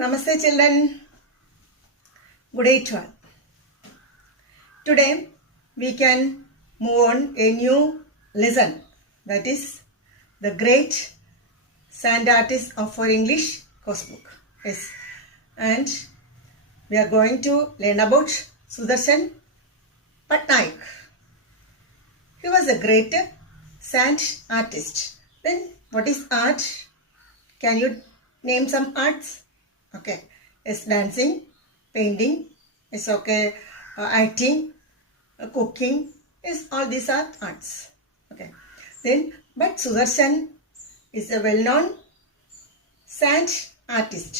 Namaste children. Good day to all. Today we can move on a new lesson, that is the great sand artist of our English course book. Yes, and we are going to learn about Sudarshan Patnaik. He was a great sand artist. Then what is art? Can you name some arts? Okay, it's dancing, painting, it's okay, acting, cooking, is all these are arts. Okay, then but Sudarshan is a well-known sand artist.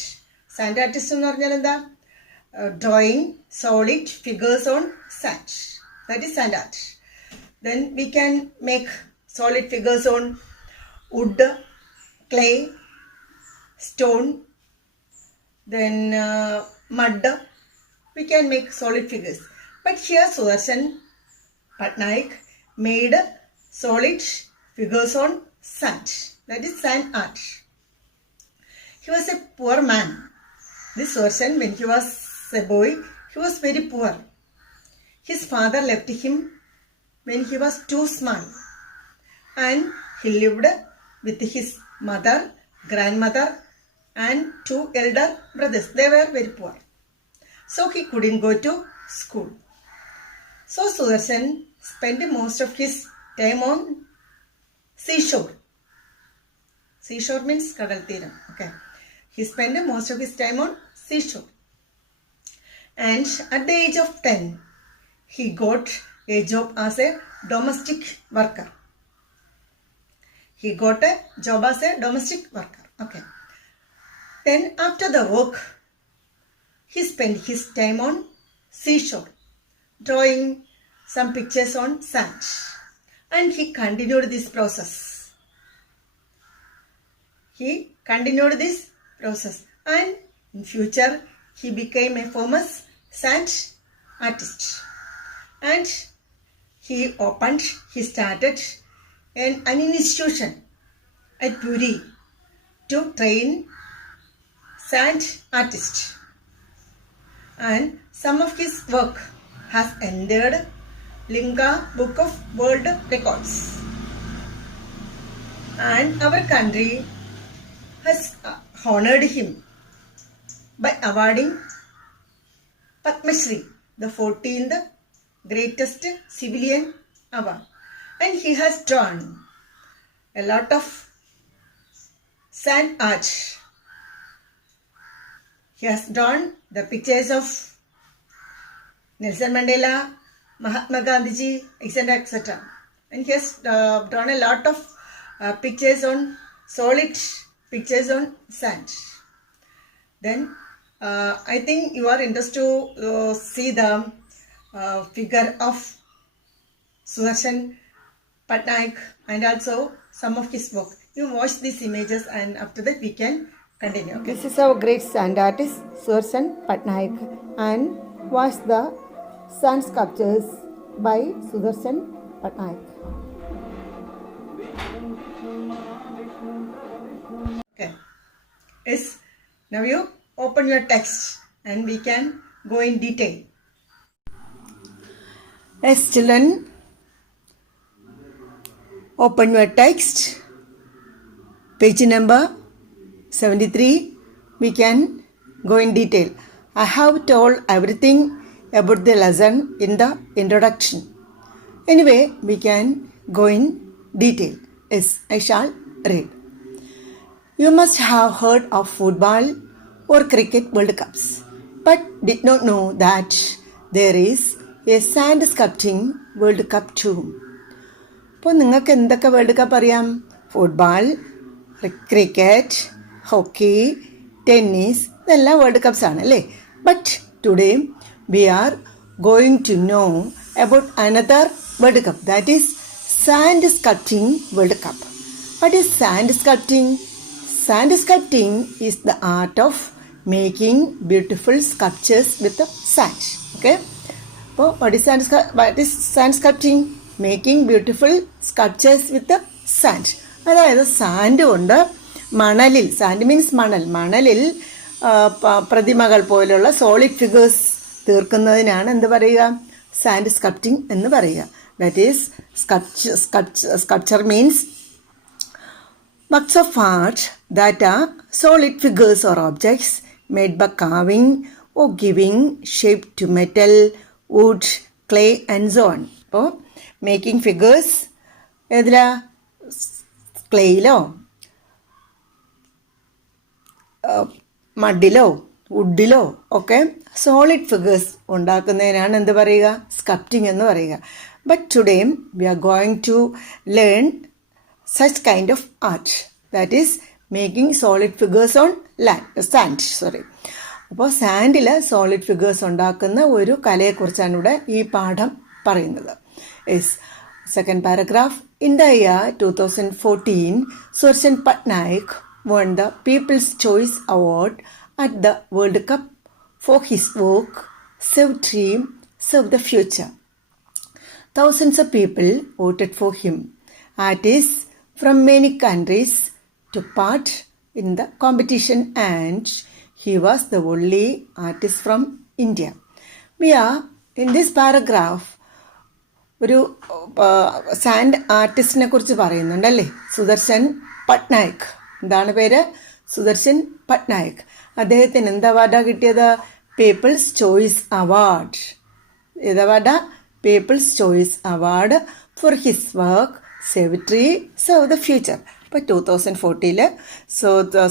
Sand artist എന്ന് പറഞ്ഞാൽ എന്താ? Drawing solid figures on sand. That is sand art. Then we can make solid figures on wood, clay, stone, then mud. We can make solid figures. But here Sudarshan Patnaik made solid figures on sand. That is sand art. He was a poor man. This Sudarshan, when he was a boy, he was very poor. His father left him when he was too small, and he lived with his mother, grandmother, and two elder brothers. They were very poor, so he couldn't go to school. So Sudarshan spent most of his time on seashore. Seashore means kadal teeram. Okay, he spent most of his time on seashore, and at the age of 10 he got a job as a domestic worker. He got a job as a domestic worker. Okay. Then after the work, he spent his time on seashore, drawing some pictures on sand. And he continued this process. And in future, he became a famous sand artist. And he started an institution at Puri to train sand artist, and some of his work has entered Limca Book of World Records, and our country has honored him by awarding Padma Shri, the 14th greatest civilian award. And he has drawn a lot of sand art. He has drawn the pictures of Nelson Mandela, Mahatma Gandhi, etc., etc. And he has drawn a lot of pictures on solid pictures on sand. Then I think you are interested to see the figure of Sudarshan Patnaik and also some of his work. You watch these images, and after that we can continue. Okay? This is our great sand artist Sudarshan Patnaik, and watch the sand sculptures by Sudarshan Patnaik. Okay. Yes. Now you open your text and we can go in detail. Yes, children. Open your text. Page number 73. We can go in detail. I have told everything about the lesson in the introduction. Anyway, we can go in detail. Yes, I shall read. You must have heard of football or cricket World Cups, but did not know that there is a sand sculpting World Cup too. അപ്പോൾ നിങ്ങൾക്ക് എന്തൊക്കെ world cup അറിയാം? Football, cricket, hockey, tennis, ഇതെല്ലാം world cups ആണ് അല്ലേ? But today we are going to know about another world cup, that is sand sculpting world cup. What is sand sculpting? Sand sculpting is the art of making beautiful sculptures with sand. Okay. So, what is sand sculpting? Making beautiful sculptures with the sand. അതായത് sand കൊണ്ട് മണലിൽ, sand means മണൽ, മണലിൽ പ്രതിമകൾ പോലുള്ള solid figures തീർക്കുന്നതിനാണ് എന്ത് പറയുക? Sand sculpting എന്ന് പറയുക. That is sculpture means works of art that are solid figures or objects made by carving or giving shape to metal, wood, clay and so on. അപ്പോൾ making figures ഏതിലാ? ക്ലേയിലോ മഡിലോ വുഡിലോ ഒക്കെ സോളിഡ് ഫിഗേഴ്സ് ഉണ്ടാക്കുന്നതിനാണ് എന്ത് പറയുക? സ്കൾപ്റ്റിംഗ് എന്ന് പറയുക. But today we are going to learn such kind of art, that is making solid figures on sand. അപ്പോൾ സാൻഡിൽ സോളിഡ് ഫിഗേഴ്സ് ഉണ്ടാക്കുന്ന ഒരു കലയെക്കുറിച്ചാണ് ഇവിടെ ഈ പാഠം പറയുന്നത്. Second paragraph. In the year 2014 Sudarshan Patnaik won the People's Choice Award at the World Cup for his work Save Tree, Save the Future. Thousands of people voted for him. Artists from many countries took part in the competition and he was the only artist from India. We are in this paragraph ഒരു sand ആർട്ടിസ്റ്റിനെ കുറിച്ച് പറയുന്നുണ്ടല്ലേ? സുദർശൻ പട്നായിക്. എന്താണ് പേര്? സുദർശൻ പട്നായിക്. അദ്ദേഹത്തിന് എന്ത് അവാർഡാണ് കിട്ടിയത്? People's choice award. ഏത് അവാർഡാ? People's choice award for his work save tree save the future. ഇപ്പോൾ 2014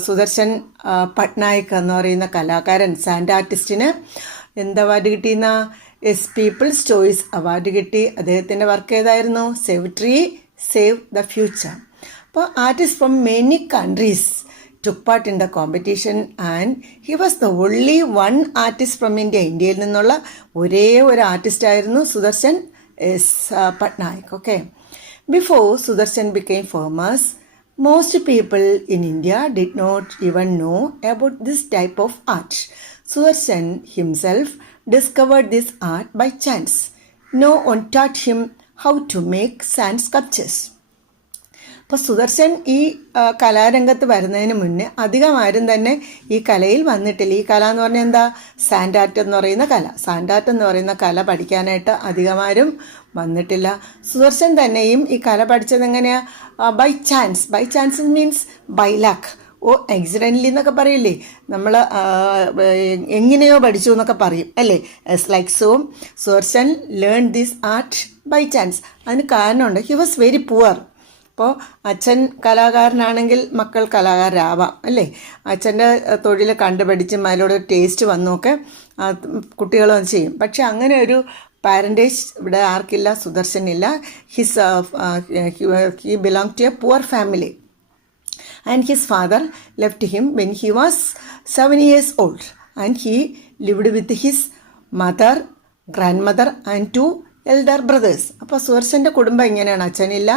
സുദർശൻ പട്നായിക് എന്ന് പറയുന്ന കലാകാരൻ, സാൻഡ് ആർട്ടിസ്റ്റിന് എന്ത് അവാർഡ് കിട്ടിയെന്ന? പീപ്പിൾസ് ചോയ്സ് അവാർഡ് കിട്ടി. അദ്ദേഹത്തിൻ്റെ വർക്ക് ഏതായിരുന്നു? Save tree save the future. അപ്പോൾ artist from many countries took part in the competition and he was the only one artist from India. ഇന്ത്യയിൽ നിന്നുള്ള ഒരേ ഒരു ആർട്ടിസ്റ്റ് ആയിരുന്നു Sudarshan Patnaik. Okay. Before Sudarshan became famous, most people in India did not even know about this type of art. Sudarshan himself discovered this art by chance. No one taught him how to make sand sculptures. അപ്പോൾ സുദർശൻ ഈ കലാരംഗത്ത് വരുന്നതിന് മുന്നേ അധികം ആരും തന്നെ ഈ കലയിൽ വന്നിട്ടില്ല. ഈ കല എന്ന് പറഞ്ഞാൽ എന്താ? സാൻഡ് ആർട്ട് എന്ന് പറയുന്ന കല. സാൻഡ് ആർട്ട് എന്ന് പറയുന്ന കല പഠിക്കാനായിട്ട് അധികമാരും വന്നിട്ടില്ല. സുദർശൻ തന്നെയും ഈ കല പഠിച്ചത് എങ്ങനെയാണ്? By chance. By chance means by luck. Accidentally എന്നൊക്കെ പറയില്ലേ നമ്മൾ, എങ്ങനെയോ പഠിച്ചു എന്നൊക്കെ പറയും അല്ലേ? Like so Sudarshan learn this art by chance. അതിന് കാരണമുണ്ട്. He was very poor. അപ്പോൾ അച്ഛൻ കലാകാരനാണെങ്കിൽ മക്കൾ കലാകാരാവാം അല്ലേ? അച്ഛൻ്റെ തൊഴിൽ കണ്ടുപഠിച്ചും അതിലൂടെ ടേസ്റ്റ് വന്നുമൊക്കെ കുട്ടികളും ചെയ്യും. പക്ഷെ അങ്ങനെ ഒരു പാരൻറ്റേജ് ഇവിടെ ആർക്കില്ല? സുദർശനില്ല. He belong to a poor family and his father left him when he was 7 years old and he lived with his mother, grandmother and 2 elder brothers. അപ്പോൾ സുദർശൻ്റെ കുടുംബം ഇങ്ങനെയാണ്. അച്ഛനില്ല.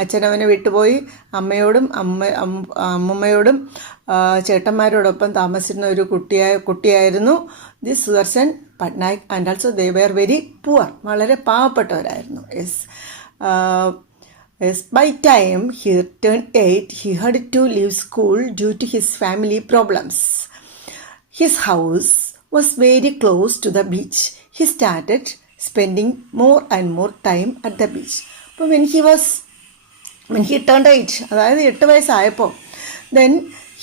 അച്ഛനവനെ വിട്ടുപോയി അമ്മയോടും അമ്മമ്മയോടും ചേട്ടന്മാരോടൊപ്പം താമസിക്കുന്ന ഒരു കുട്ടിയായിരുന്നു this Sudarshan Patnaik. And also they were very poor. വളരെ പാവപ്പെട്ടവരായിരുന്നു. By time he turned 8, he had to leave school due to his family problems. His house was very close to the beach. He started spending more and more time at the beach. But when he turned 8, അതായത് 8 വയസ്സായപ്പോൾ, then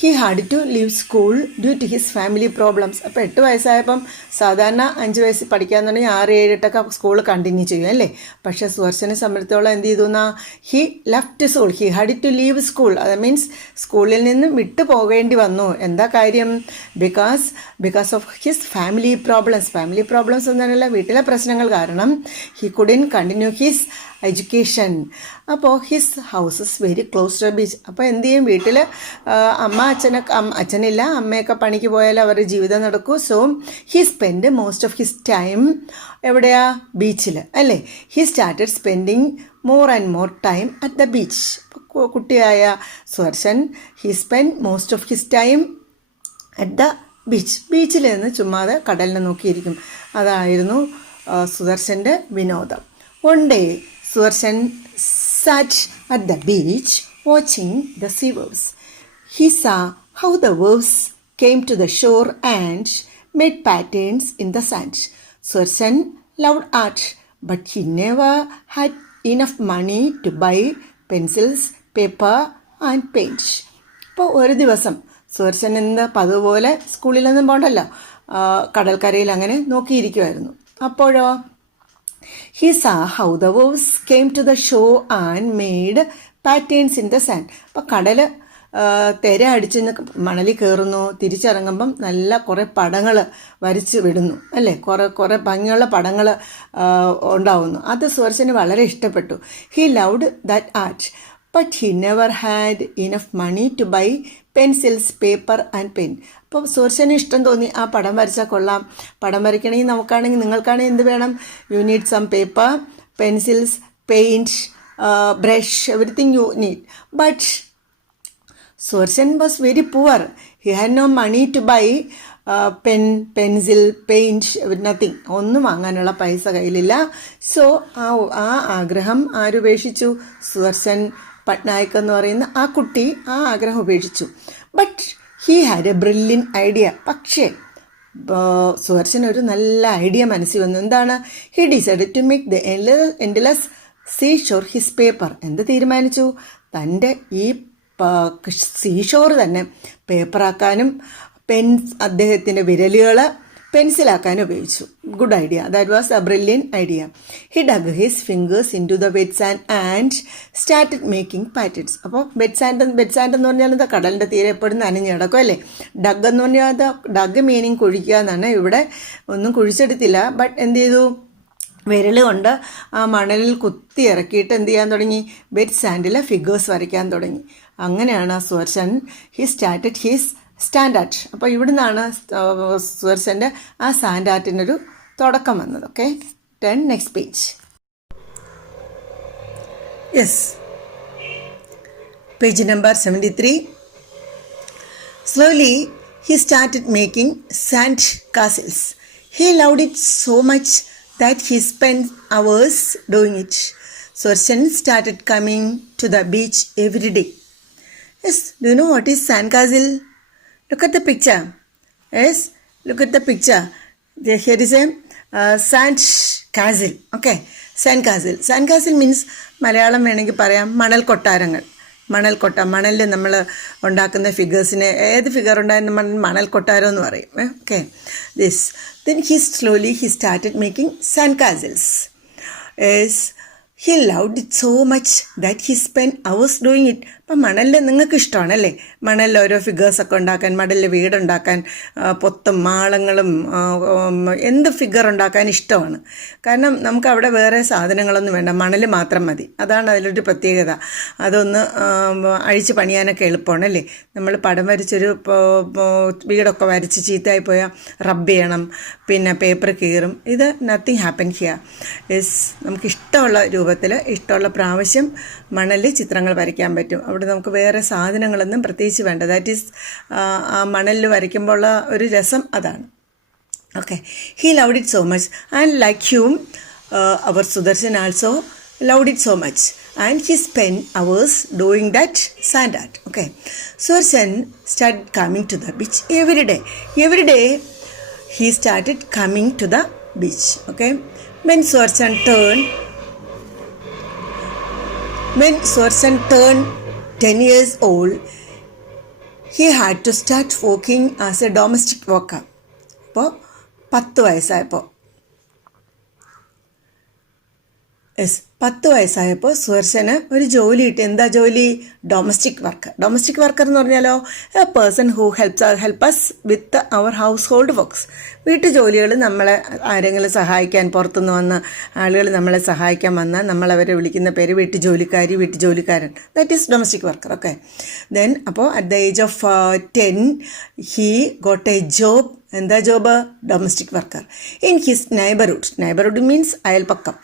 he had to leave school due to his family problems. അപ്പോൾ 8 വയസ്സായപ്പം സാധാരണ 5 വയസ്സ് പഠിക്കാന്നുണ്ടെങ്കിൽ 6, 7, 8 ഒക്കെ school continue ചെയ്യും അല്ലേ? പക്ഷേ സുദർശനെ സംബന്ധിച്ചോളം എന്ത് ചെയ്തു എന്നാൽ he left school. He had to leave school. അത് മീൻസ് സ്കൂളിൽ നിന്ന് വിട്ടു പോകേണ്ടി വന്നു. എന്താ കാര്യം? Because of his family problems. Family problems എന്താണല്ല, വീട്ടിലെ പ്രശ്നങ്ങൾ കാരണം he couldn't continue his education. അപ്പോൾ his house is very close to beach. അപ്പോൾ എന്ത് ചെയ്യും? വീട്ടിൽ അച്ഛനില്ല, അമ്മയൊക്കെ പണിക്ക് പോയാൽ അവരുടെ ജീവിതം നടക്കൂ. So he spend most of his time എവിടെയാ? ബീച്ചിൽ അല്ലേ? He started spending more and more time at the beach. കുട്ടിയായ Sudarshan he spend most of his time at the beach. ബീച്ചിൽ നിന്ന് ചുമ്മാതെ കടലിനെ നോക്കിയിരിക്കും. അതായിരുന്നു സുദർശൻ്റെ വിനോദം. One day Sudarshan sat at the beach watching the sea waves. He saw how the waves came to the shore and made patterns in the sand. Swarsan loved art, but he never had enough money to buy pencils, paper and paint. അപ്പോൾ ഒരു ദിവസം സുദർശൻ എന്ന് പതുപോലെ സ്കൂളിലൊന്നും പോകണ്ടല്ലോ, കടൽക്കരയിൽ അങ്ങനെ നോക്കിയിരിക്കുമായിരുന്നു. അപ്പോഴോ he saw how the waves came to the shore and made patterns in the sand. അപ്പോൾ കടല് തിര അടിച്ച് മണലിൽ കയറുന്നു, തിരിച്ചിറങ്ങുമ്പം നല്ല കുറേ പടങ്ങൾ വരച്ച് വിടുന്നു അല്ലേ, കുറേ ഭംഗിയുള്ള പടങ്ങൾ ഉണ്ടാവുന്നു. അത് സുദർശന് വളരെ ഇഷ്ടപ്പെട്ടു. He loved that art, but he never had enough money to buy pencils, paper and pen. അപ്പോൾ സുദർശന് ഇഷ്ടം തോന്നി, ആ പടം വരച്ചാൽ കൊള്ളാം, പടം വരയ്ക്കണമെങ്കിൽ നമുക്കാണെങ്കിൽ നിങ്ങൾക്കാണെങ്കിൽ എന്ത് വേണം, you need some paper, pencils, paint, brush, everything you need. But Swarsan was very poor. He had no money to buy pen, pencil, paint, nothing. ഒന്നും വാങ്ങാനുള്ള പൈസ കയ്യിലില്ല. സോ ആ ആഗ്രഹം ആരുപേക്ഷിച്ചു? സുദർശൻ പട്നായിക് എന്ന് പറയുന്ന ആ കുട്ടി ആ ആഗ്രഹം ഉപേക്ഷിച്ചു. But he had a brilliant idea. പക്ഷേ സുദർശൻ ഒരു നല്ല ഐഡിയ മനസ്സിൽ വന്നു. എന്താണ്? He decide to make the endless seashore his paper. എന്ത് തീരുമാനിച്ചു? തൻ്റെ ഈ സീഷോർ തന്നെ പേപ്പറാക്കാനും അദ്ദേഹത്തിൻ്റെ വിരലുകൾ പെൻസിലാക്കാനും ഉപയോഗിച്ചു. Good idea. That was a brilliant idea. He dug his fingers into the wet sand and started making patterns. അപ്പോൾ വെറ്റ് സാൻഡ് എന്ന് പറഞ്ഞാൽ എന്താ? കടലിൻ്റെ തീരെ എപ്പോഴും നനഞ്ഞ് കിടക്കും അല്ലേ. ഡഗ് എന്ന് പറഞ്ഞാൽ ഡഗ് മീനിങ് കുഴിക്കുക എന്നാണ്. ഇവിടെ ഒന്നും കുഴിച്ചെടുത്തില്ല. ബട്ട് എന്ത് ചെയ്തു? വിരൽ കൊണ്ട് ആ മണലിൽ കുത്തി ഇറക്കിയിട്ട് എന്ത് ചെയ്യാൻ തുടങ്ങി? വെറ്റ് സാൻഡിൽ ഫിഗേഴ്സ് വരയ്ക്കാൻ തുടങ്ങി. അങ്ങനെയാണ് Sudarshan he started his stand art. അപ്പോൾ ഇവിടുന്നാണ് സുദർശൻ്റെ ആ സാൻഡ് ആർട്ടിനൊരു തുടക്കം വന്നത്. Okay, turn next page. Yes, page number 73. Slowly he started making sand castles. He loved it so much that he spent hours doing it. Swarsan started coming to the beach every day. Yes, do you know what is sandcastle? Look at the picture. Yes, look at the picture. Here is a sand castle. Okay, sandcastle. Sandcastle means Malayalam വേണമെങ്കിൽ പറയാം മണൽ കൊട്ടാരങ്ങൾ. മണലിൽ നമ്മൾ ഉണ്ടാക്കുന്ന ഫിഗേഴ്സിനെ ഏത് figure ഉണ്ടായിരുന്ന മണൽ കൊട്ടാരം എന്ന് പറയും. Okay, this then he started making sandcastles. Yes, he loved it so much that he spent hours doing it. അപ്പം മണലിൽ നിങ്ങൾക്ക് ഇഷ്ടമാണല്ലേ മണലിൽ ഓരോ ഫിഗേഴ്സൊക്കെ ഉണ്ടാക്കാൻ, മണലിൽ വീടുണ്ടാക്കാൻ, പൊത്തും മാളങ്ങളും എന്ത് ഫിഗർ ഉണ്ടാക്കാൻ ഇഷ്ടമാണ്. കാരണം നമുക്ക് അവിടെ വേറെ സാധനങ്ങളൊന്നും വേണ്ട, മണൽ മാത്രം മതി. അതാണ് അതിലൊരു പ്രത്യേകത. അതൊന്ന് അഴിച്ച് പണിയാനൊക്കെ എളുപ്പമാണ് അല്ലേ. നമ്മൾ പടം വരച്ചൊരു വീടൊക്കെ വരച്ച് ചീത്തയായി പോയാൽ റബ്ബ് ചെയ്യണം, പിന്നെ പേപ്പർ കീറും. ഇത് നത്തിങ് ഹാപ്പൻ ഹിയർ. യെസ്, നമുക്ക് ഇഷ്ടമുള്ള രൂപത്തിൽ ഇഷ്ടമുള്ള പ്രാവശ്യം മണലിൽ ചിത്രങ്ങൾ വരയ്ക്കാൻ പറ്റും. അവിടെ നമുക്ക് വേറെ സാധനങ്ങളൊന്നും പ്രത്യേകിച്ച് വേണ്ട. ദാറ്റ് ഈസ് ആ മണലിൽ വരയ്ക്കുമ്പോൾ ഉള്ള ഒരു രസം അതാണ്. Okay, he loved it so much and like whom our Sudarshan also loved it so much and he spent hours doing that sand art. Okay, Swarsan started coming to the beach every day. Every day he started coming to the beach. Okay, when Swarsan turned 10 years old, he had to start working as a domestic worker. അപ്പോൾ 10 വയസ്സായപ്പോൾ 10 വയസ്സായപ്പോൾ സുദർശന് ഒരു ജോലി കിട്ടി. എന്താ ജോലി? Domestic worker. Domestic worker എന്ന് പറഞ്ഞാലോ a person who help us with our household works. വീട്ടുജോലികൾ നമ്മളെ ആരെങ്കിലും സഹായിക്കാൻ, പുറത്തുനിന്ന് വന്ന ആളുകൾ നമ്മളെ സഹായിക്കാൻ വന്നാൽ നമ്മളവരെ വിളിക്കുന്ന പേര് വീട്ടുജോലിക്കാരൻ. That is domestic worker. Okay, then അപ്പോൾ at the age of 10 he got a job. എന്താ job? Domestic worker in his neighbourhood means അയൽപ്പക്കം.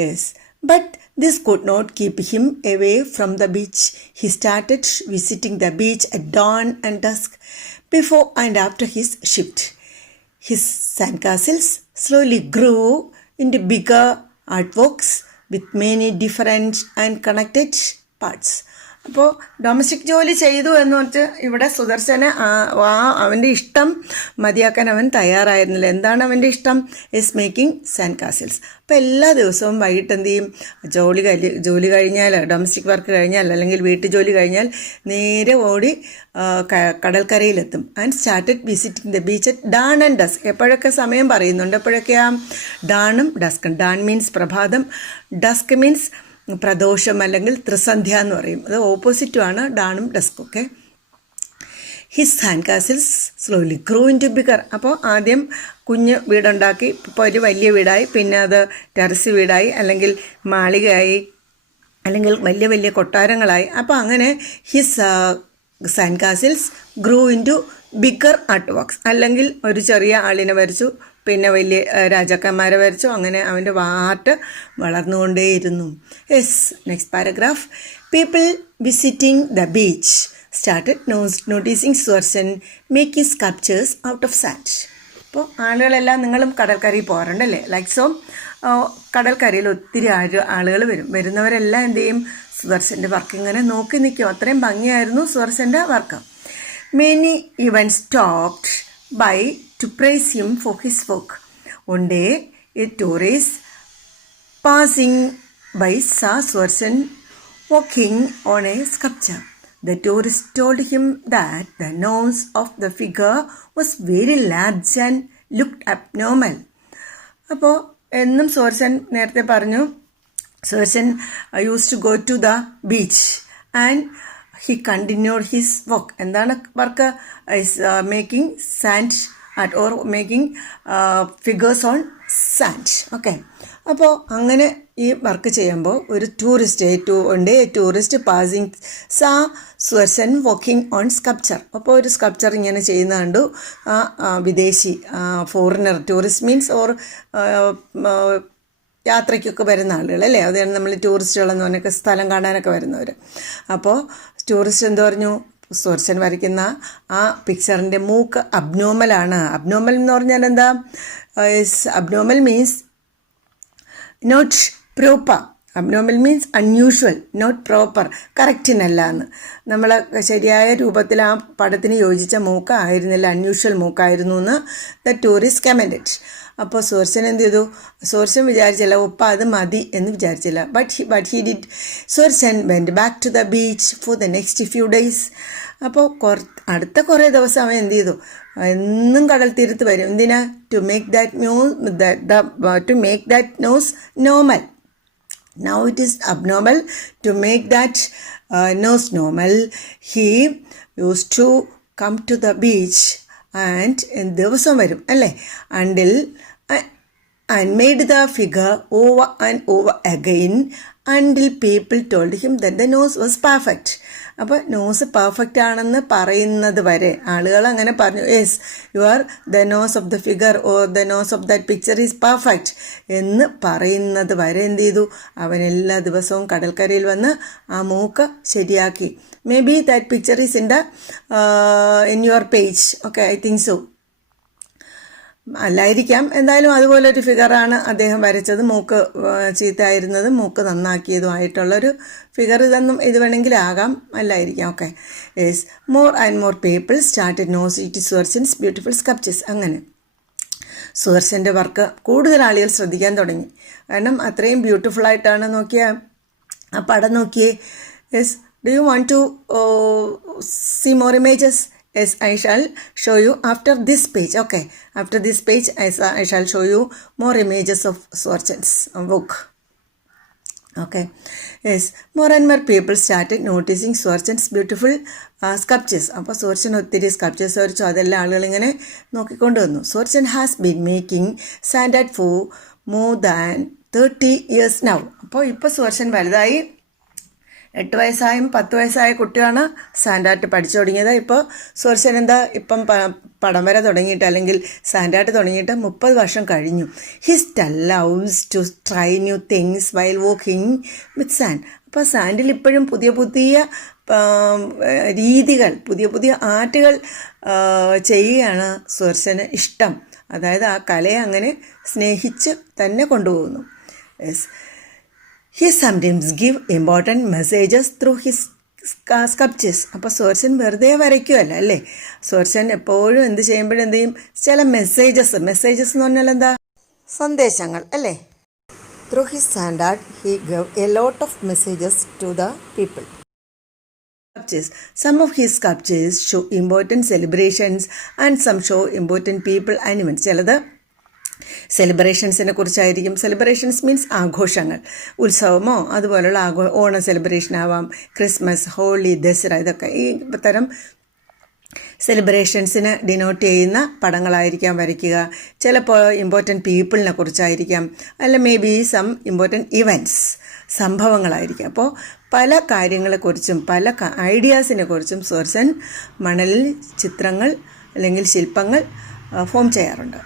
Yes, but this could not keep him away from the beach. He started visiting the beach at dawn and dusk, before and after his shift. His sandcastles slowly grew into bigger artworks with many different and connected parts. അപ്പോൾ domestic ജോലി ചെയ്തു എന്ന് വെച്ച് ഇവിടെ സുദർശന് അവൻ്റെ ഇഷ്ടം മതിയാക്കാൻ അവൻ തയ്യാറായിരുന്നില്ല. എന്താണ് അവൻ്റെ ഇഷ്ടം? Is making sand castles. അപ്പോൾ എല്ലാ ദിവസവും വൈകിട്ട് എന്ത് ചെയ്യും? ജോലി കഴിഞ്ഞാൽ, ഡൊമസ്റ്റിക് വർക്ക് കഴിഞ്ഞാൽ അല്ലെങ്കിൽ വീട്ടു ജോലി കഴിഞ്ഞാൽ നേരെ ഓടി കടൽക്കരയിലെത്തും. And started visiting the beach at dawn and dusk. എപ്പോഴൊക്കെ സമയം പറയുന്നുണ്ട്, എപ്പോഴൊക്കെയാ? ഡാണും ഡസ്കും. ഡാൺ മീൻസ് പ്രഭാതം, ഡസ്ക് മീൻസ് പ്രദോഷം അല്ലെങ്കിൽ ത്രിസന്ധ്യ എന്ന് പറയും. അത് ഓപ്പോസിറ്റുമാണ് ഡാണും ഡസ്കും. Okay. His sand castles slowly grew into bigger. അപ്പോൾ ആദ്യം കുഞ്ഞ് വീടുണ്ടാക്കി, ഇപ്പോൾ ഒരു വലിയ വീടായി, പിന്നെ അത് ടെറസ് വീടായി, അല്ലെങ്കിൽ മാളികയായി, അല്ലെങ്കിൽ വലിയ വലിയ കൊട്ടാരങ്ങളായി. അപ്പോൾ അങ്ങനെ his sand castles grew into bigger art works. അല്ലെങ്കിൽ ഒരു ചെറിയ ആളിനെ വരച്ചു, പിന്നെ വലിയ രാജാക്കന്മാരെ വരച്ചു. അങ്ങനെ അവൻ്റെ ആർട്ട് വളർന്നുകൊണ്ടേയിരുന്നു. Yes, next paragraph. People visiting the beach started noticing Sudarshan making sculptures out of sand. അപ്പോൾ ആളുകളെല്ലാം, നിങ്ങളും കടൽക്കരയിൽ പോകാറുണ്ടല്ലേ? ലൈക്ക് സോ കടൽക്കരയിൽ ഒത്തിരി ആളുകൾ വരുന്നവരെല്ലാം എന്ത് ചെയ്യും? സുദർശൻ്റെ വർക്ക് ഇങ്ങനെ നോക്കി നിൽക്കും. അത്രയും ഭംഗിയായിരുന്നു സുദർശൻ്റെ work. Many even stopped by to praise him for his work. One day, a tourist passing by saw Sudarshan working on a sculpture. The tourist told him that the nose of the figure was very large and looked abnormal. അപ്പോൾ എന്നും സുദർശൻ നേരത്തെ പറഞ്ഞു, Sudarshan used to go to the beach and he continued his work. എന്താണ് work? is making sand art or making figures on sand. Okay. അപ്പോൾ അങ്ങനെ ഈ work ചെയ്യുമ്പോൾ ഒരു ടൂറിസ്റ്റ് പാസിങ് സാ സുദർശൻ വർക്കിംഗ് ഓൺ സ്കൾപ്ചർ. അപ്പോൾ ഒരു സ്കൾപ്ചർ ഇങ്ങനെ ചെയ്യുന്ന കണ്ടു. വിദേശി, ഫോറിനർ, ടൂറിസ്റ്റ് മീൻസ് ഓർ യാത്രയ്ക്കൊക്കെ വരുന്ന ആളുകൾ അല്ലേ? അതാണ് നമ്മൾ ടൂറിസ്റ്റുകളെന്ന് പറഞ്ഞൊക്കെ സ്ഥലം കാണാനൊക്കെ വരുന്നവർ. അപ്പോൾ ടൂറിസ്റ്റ് എന്ത് പറഞ്ഞു? സുദർശൻ വരയ്ക്കുന്ന ആ പിക്ചറിൻ്റെ മൂക്ക് അബ്നോർമലാണ്. അബ്നോർമൽ എന്ന് പറഞ്ഞാൽ എന്താ? Abnormal means not proper. Abnormal means unusual, not proper, കറക്റ്റിനല്ല എന്ന്. നമ്മൾ ശരിയായ രൂപത്തിൽ ആ പടത്തിന് യോജിച്ച മൂക്ക് ആയിരുന്നില്ല, അൺയൂഷ്വൽ മൂക്കായിരുന്നു എന്ന് ദ ടൂറിസ്റ്റ് കമൻറ്റഡ്. അപ്പോൾ സുദർശൻ എന്ത് ചെയ്തു? സുദർശൻ വിചാരിച്ചില്ല, ഒപ്പ അത് മതി എന്ന് വിചാരിച്ചില്ല. But he did. Sudarshan went back to the beach for the next few days. അപ്പോൾ അടുത്ത കുറേ ദിവസം അവൻ എന്ത് ചെയ്തു? എന്നും കടൽ തീരത്ത് വരും. എന്തിനാ? To make that nose normal. Now it is abnormal. To make that nose normal, he used to come to the beach and ദിവസം വരും അല്ലേ? and made the figure over and over again until people told him that the nose was perfect. അപ്പോൾ nose perfect ആണെന്ന് പറയുന്നത് വരെ ആളുകൾ അങ്ങനെ പറഞ്ഞു. Yes, the nose of the figure or the nose of that picture is perfect എന്ന് പറയുന്നത് വരെ എന്ത് ചെയ്തു? അവൻ എല്ലാ ദിവസവും കടൽക്കരയിൽ വന്ന് ആ മൂക്ക് ശരിയാക്കി. Maybe that picture is in your page. Okay, I think so. അല്ലായിരിക്കാം, എന്തായാലും അതുപോലൊരു ഫിഗറാണ് അദ്ദേഹം വരച്ചത്. മൂക്ക് ചീത്തയായിരുന്നതും മൂക്ക് നന്നാക്കിയതുമായിട്ടുള്ളൊരു ഫിഗർ. ഇത് വേണമെങ്കിലാകാം, അല്ലായിരിക്കാം. Okay. Yes, more and more people started noticing Sudarshan's beautiful sculptures. അങ്ങനെ സുദർശൻ്റെ വർക്ക് കൂടുതൽ ആളുകൾ ശ്രദ്ധിക്കാൻ തുടങ്ങി. കാരണം അത്രയും ബ്യൂട്ടിഫുള്ളായിട്ടാണ്. നോക്കിയാൽ ആ പടം നോക്കിയേ. Yes, do you want to see more images? Yes, I shall show you after this page. Okay, after this page I shall show you more images of Sudarshan's book. Okay, yes, more and more people started noticing Sudarshan's beautiful sculptures. അപ്പോൾ സുദർശൻ ഒത്തിരി sculptures വരച്ചു. അതെല്ലാം ആളുകൾ ഇങ്ങനെ നോക്കിക്കൊണ്ട് വന്നു. Sudarshan has been making sand art for more than 30 years now. അപ്പോൾ ഇപ്പോൾ സുദർശൻ വലുതായി. 8 വയസ്സായും 10 വയസ്സായ കുട്ടിയാണ് സാൻഡ് ആർട്ട് പഠിച്ചു തുടങ്ങിയത്. ഇപ്പോൾ സുദർശൻ ഇപ്പം പടം വര തുടങ്ങിയിട്ട് അല്ലെങ്കിൽ സാൻഡ് ആർട്ട് തുടങ്ങിയിട്ട് 30 വർഷം കഴിഞ്ഞു. He still loves to try new things while working with sand. അപ്പോൾ സാൻഡിൽ ഇപ്പോഴും പുതിയ പുതിയ രീതികൾ, പുതിയ പുതിയ ആർട്ടുകൾ ചെയ്യുകയാണ് സുദർശന് ഇഷ്ടം. അതായത് ആ കലയെ അങ്ങനെ സ്നേഹിച്ച് തന്നെ കൊണ്ടുപോകുന്നു. Yes, he sometimes give important messages through his sculptures. അപ്പോൾ സോർസൻ വെറുതെ വരയ്ക്കുമല്ല അല്ലേ, സോർസൻ എപ്പോഴും എന്ത് ചെയ്യുമ്പോഴും എന്ത് ചെയ്യും, ചില മെസ്സേജസ് എന്ന് പറഞ്ഞാൽ എന്താ, സന്ദേശങ്ങൾ അല്ലേ. Through his sand art he gave a lot of messages to the people. Some of his sculptures show important celebrations and some show important people and events. ചിലത് സെലിബ്രേഷൻസിനെ കുറിച്ചായിരിക്കും. സെലിബ്രേഷൻസ് മീൻസ് ആഘോഷങ്ങൾ, ഉത്സവമോ അതുപോലുള്ള ഓണം സെലിബ്രേഷൻ ആവാം, Christmas, holy, Dussehra, ഇതൊക്കെ ഈ തരം സെലിബ്രേഷൻസിന് denote ചെയ്യുന്ന പടങ്ങളായിരിക്കാം വരയ്ക്കുക. ചിലപ്പോൾ ഇമ്പോർട്ടൻറ്റ് പീപ്പിളിനെ കുറിച്ചായിരിക്കാം, അല്ല maybe some important events, സംഭവങ്ങളായിരിക്കും. അപ്പോൾ പല കാര്യങ്ങളെക്കുറിച്ചും പല ഐഡിയാസിനെ കുറിച്ചും സോർസൻ മണലിൽ ചിത്രങ്ങൾ അല്ലെങ്കിൽ ശില്പങ്ങൾ ഫോം ചെയ്യാറുണ്ട്.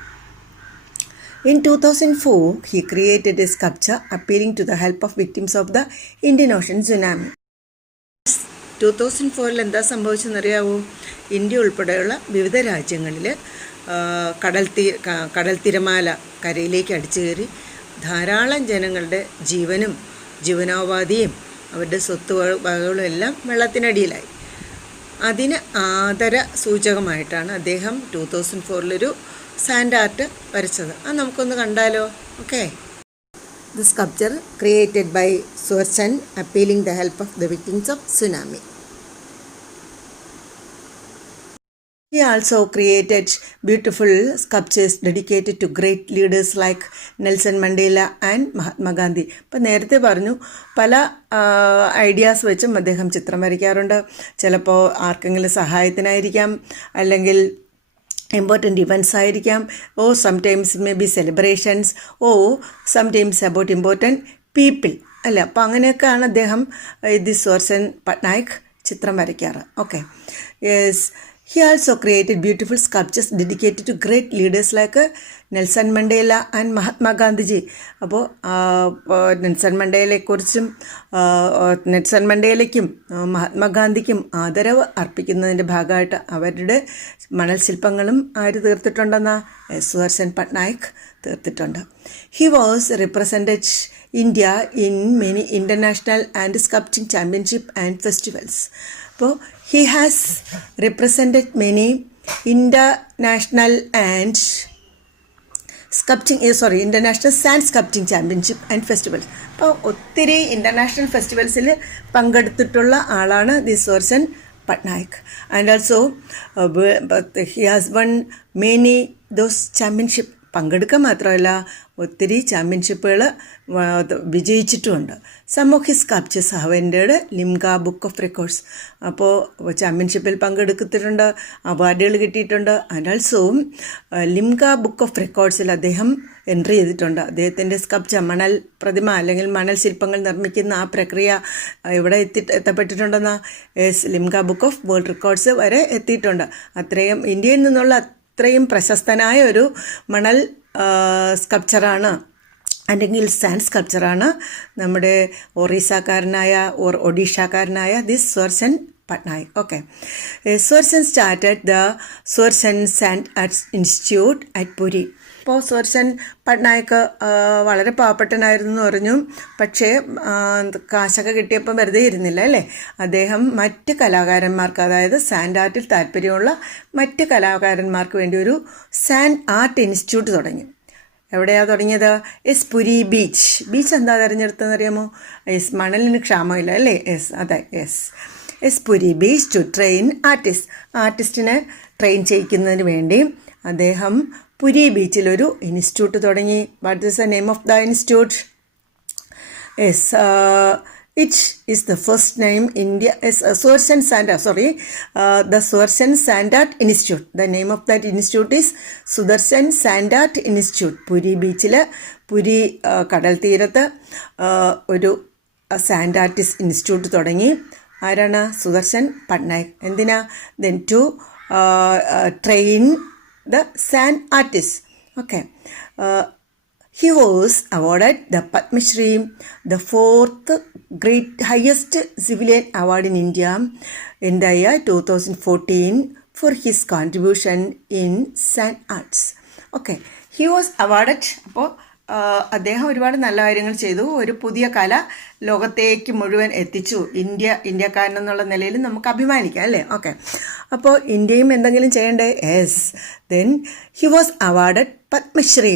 In 2004, he created a sculpture appealing to the help of victims of the Indian Ocean tsunami. 2004 എന്താ സംഭവിച്ചെന്നറിയാവോ? ഇന്ത്യ ഉൾപ്പെടെയുള്ള വിവിധ രാജ്യങ്ങളിൽ കടൽ തിരമാല കരയിലേക്ക് അടിച്ചു കയറി ധാരാളം ജനങ്ങളുടെ ജീവനും ജീവനോപാധിയും അവരുടെ സ്വത്ത് വകകളും എല്ലാം വെള്ളത്തിനടിയിലായി. അതിന് ആദര സൂചകമായിട്ടാണ് അദ്ദേഹം 2004 സാൻഡ് ആർട്ട് വരച്ചത്. അത് നമുക്കൊന്ന് കണ്ടാലോ? Okay. The sculpture created by Swartsen appealing the help of the victims of tsunami. He also created beautiful sculptures dedicated to great leaders like Nelson Mandela and Mahatma Gandhi. ഇപ്പം നേരത്തെ പറഞ്ഞു പല ideas വെച്ചും അദ്ദേഹം ചിത്രം വരയ്ക്കാറുണ്ട്. ചിലപ്പോൾ ആർക്കെങ്കിലും സഹായത്തിനായിരിക്കാം, അല്ലെങ്കിൽ ഇമ്പോർട്ടൻ്റ് ഇവൻറ്റ്സ് ആയിരിക്കാം, or sometimes maybe celebrations, or sometimes about important people അല്ല. അപ്പോൾ അങ്ങനെയൊക്കെയാണ് അദ്ദേഹം സോർസൻ പട്നായിക് ചിത്രം വരയ്ക്കാറ്. Okay. Yes. He also created beautiful sculptures dedicated to great leaders like Nelson Mandela and Mahatma Gandhiji. അപ്പോൾ നെൽസൺ മണ്ടേലയ്ക്കും മഹാത്മാഗാന്ധിക്കും ആദരവ് അർപ്പിക്കുന്നതിൻ്റെ ഭാഗമായിട്ട് അവരുടെ മണൽ ശില്പങ്ങളും ആര് തീർത്തിട്ടുണ്ടെന്ന് സോർസൻ പട്നായിക് തീർത്തിട്ടുണ്ട്. He was represented India in many international and sculpting championship and festivals. അപ്പോൾ he has represented many international sand sculpting championship and festivals. അപ്പോൾ ഒത്തിരി ഇൻ്റർനാഷണൽ ഫെസ്റ്റിവൽസിൽ പങ്കെടുത്തിട്ടുള്ള ആളാണ് Sudarsan Pattnaik. And also he has won many those championship. പങ്കെടുക്കുക മാത്രമല്ല ഒത്തിരി ചാമ്പ്യൻഷിപ്പുകൾ വിജയിച്ചിട്ടുമുണ്ട്. Some of his sculptures have entered Limca book of records. അപ്പോൾ ചാമ്പ്യൻഷിപ്പിൽ പങ്കെടുത്തിട്ടുണ്ട്, അവാർഡുകൾ കിട്ടിയിട്ടുണ്ട്. And also Limca book of റെക്കോർഡ്സിൽ അദ്ദേഹം എൻട്രി ചെയ്തിട്ടുണ്ട്. അദ്ദേഹത്തിൻ്റെ സ്കൾപ്ചർ മണൽ പ്രതിമ അല്ലെങ്കിൽ മണൽ ശില്പങ്ങൾ നിർമ്മിക്കുന്ന ആ പ്രക്രിയ ഇവിടെ എത്തപ്പെട്ടിട്ടുണ്ടെന്ന് ലിംഗ ബുക്ക് ഓഫ് വേൾഡ് റെക്കോർഡ്സ് വരെ എത്തിയിട്ടുണ്ട്. അത്രയും ഇന്ത്യയിൽ നിന്നുള്ള അത്രയും പ്രശസ്തനായ ഒരു മണൽ സ്കൾപ്ചറാണ് അല്ലെങ്കിൽ സാൻഡ് സ്കൾപ്ചറാണ് നമ്മുടെ ഒഡീഷക്കാരനായ Sudarsan Pattnaik. Okay. Sudarsan started the Sudarsan sand arts institute at Puri. ഇപ്പോൾ സോർസൻ പട്നായിക് വളരെ പാവപ്പെട്ടനായിരുന്നു എന്ന് പറഞ്ഞു. പക്ഷേ കാശൊക്കെ കിട്ടിയപ്പോൾ വെറുതെ ഇരുന്നില്ല അല്ലേ. അദ്ദേഹം മറ്റ് കലാകാരന്മാർക്ക്, അതായത് സാൻഡ് ആർട്ടിൽ താല്പര്യമുള്ള മറ്റ് കലാകാരന്മാർക്ക് വേണ്ടി ഒരു സാൻഡ് ആർട്ട് ഇൻസ്റ്റിറ്റ്യൂട്ട് തുടങ്ങി. എവിടെയാണ് തുടങ്ങിയത്? പുരി ബീച്ച്. ബീച്ച് എന്താ തിരഞ്ഞെടുത്തതെന്ന് അറിയാമോ? മണലിന് ക്ഷാമമില്ല അല്ലേ. അതെ. പുരി ബീച്ച് ടു ട്രെയിൻ ആർട്ടിസ്റ്റിനെ ട്രെയിൻ ചെയ്യിക്കുന്നതിന് വേണ്ടി അദ്ദേഹം പുരി ബീച്ചിലൊരു ഇൻസ്റ്റിറ്റ്യൂട്ട് തുടങ്ങി. What is the name of the institute? It is the first name India is Swartsen Sand the Swartsen Sand Art Institute. The name of that institute is Sudarshan Sand Art Institute. Puri ബീച്ചിൽ പുരി കടൽ തീരത്ത് ഒരു sand artist institute തുടങ്ങി. ആരാണ്? സുദർശൻ പട്നായിക്. എന്തിനാ? then to train the sand artists. Okay. He was awarded the Padma Shri, the fourth highest civilian award in India in the year 2014 for his contribution in sand arts. Okay. He was awarded. അപ്പോൾ അദ്ദേഹം ഒരുപാട് നല്ല കാര്യങ്ങൾ ചെയ്തു. ഒരു പുതിയ കല ലോകത്തേക്ക് മുഴുവൻ എത്തിച്ചു. ഇന്ത്യക്കാരനെന്നുള്ള നിലയിൽ നമുക്ക് അഭിമാനിക്കാം അല്ലേ? ഓക്കെ, അപ്പോൾ ഇന്ത്യയും എന്തെങ്കിലും ചെയ്യണ്ടേ? Yes. Then he was awarded Padmashri,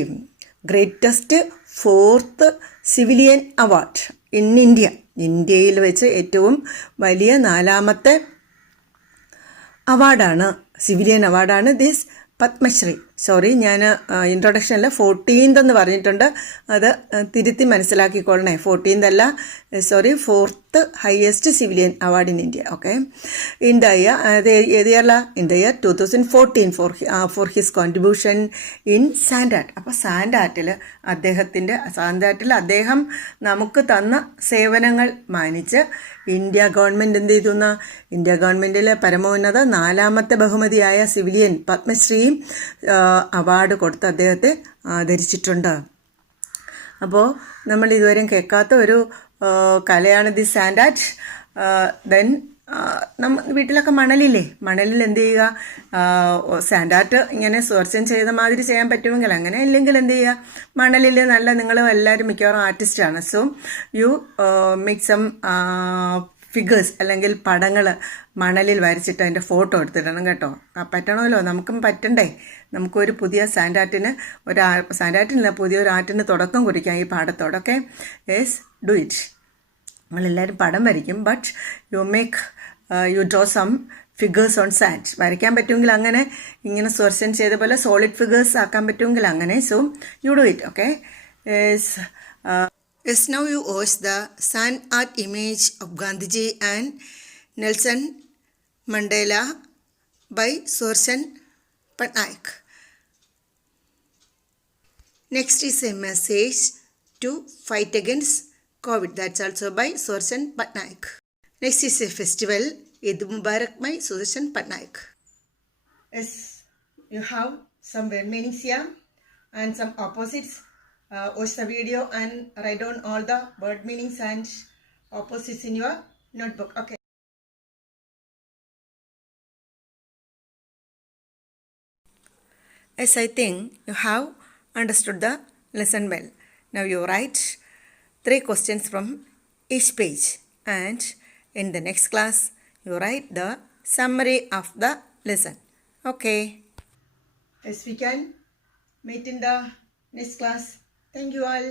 greatest 4th civilian award in India. ഇന്ത്യയിൽ വെച്ച് ഏറ്റവും വലിയ 4ാമത്തെ അവാർഡാണ്, സിവിലിയൻ അവാർഡാണ് ദിസ് പത്മശ്രീ. സോറി, ഞാൻ ഇൻട്രൊഡക്ഷനിൽ 14th എന്ന് പറഞ്ഞിട്ടുണ്ട്, അത് തിരുത്തി മനസ്സിലാക്കിക്കൊള്ളണേ. 14th അല്ല, sorry, 4th highest civilian award in India. Okay, in the year, ഏത് ഇയറില? In the year 2014 for his contribution in sand art. അപ്പോൾ സാൻഡാർട്ടിൽ അദ്ദേഹം നമുക്ക് തന്ന സേവനങ്ങൾ മാനിച്ച് ഇന്ത്യ ഗവൺമെൻറ് എന്ത് ചെയ്തു? ഇന്ത്യ ഗവൺമെൻറ്റിലെ പരമോന്നത 4ാമത്തെ ബഹുമതിയായ സിവിലിയൻ പത്മശ്രീ അവാർഡ് കൊടുത്ത് അദ്ദേഹത്തെ ആദരിച്ചിട്ടുണ്ട്. അപ്പോൾ നമ്മൾ ഇതുവരെയും കേൾക്കാത്ത ഒരു കലയാണ് ദി സാൻഡാർട്ട്. ദെൻ വീട്ടിലൊക്കെ മണലില്ലേ, മണലിൽ എന്ത് ചെയ്യുക? സാൻഡാർട്ട് ഇങ്ങനെ സ്വർച്ചം ചെയ്ത മാതിരി ചെയ്യാൻ പറ്റുമെങ്കിൽ അങ്ങനെ, ഇല്ലെങ്കിൽ എന്ത് ചെയ്യുക? മണലിൽ നല്ല, നിങ്ങൾ എല്ലാവരും മിക്കവാറും ആർട്ടിസ്റ്റാണ്, so you make some figures അല്ലെങ്കിൽ പടങ്ങൾ മണലിൽ വരച്ചിട്ട് അതിൻ്റെ ഫോട്ടോ എടുത്തിടണം കേട്ടോ. പറ്റണമല്ലോ, നമുക്കും പറ്റണ്ടേ? നമുക്കൊരു പുതിയ സാൻഡാർട്ടിനില്ല, പുതിയൊരു ആർട്ടിന് തുടക്കം കുറിക്കാം ഈ പാഠത്തോടൊക്കെ. Yes, do it. നമ്മളെല്ലാവരും പടം വരയ്ക്കും, but you draw some figures on sand. വരയ്ക്കാൻ പറ്റുമെങ്കിൽ അങ്ങനെ, ഇങ്ങനെ സ്വർശൻ ചെയ്ത പോലെ സോളിഡ് ഫിഗേഴ്സ് ആക്കാൻ പറ്റുമെങ്കിൽ അങ്ങനെ. So you do it. Okay. Yes, now you watch the sand art image of Gandhiji and Nelson Mandela by Sudarshan Patnaik. Next is a message to fight against COVID. That's also by Sudarshan Patnaik. Next is a festival, Eid Mubarak by Sudarshan Patnaik. Yes, you have some word meanings here and some opposites. Watch the video and write down all the word meanings and opposites in your notebook. Okay. Yes, I think you have understood the lesson well. Now you write 3 questions from each page, and in the next class you write the summary of the lesson. Okay. Yes, we can meet in the next class. Thank you all.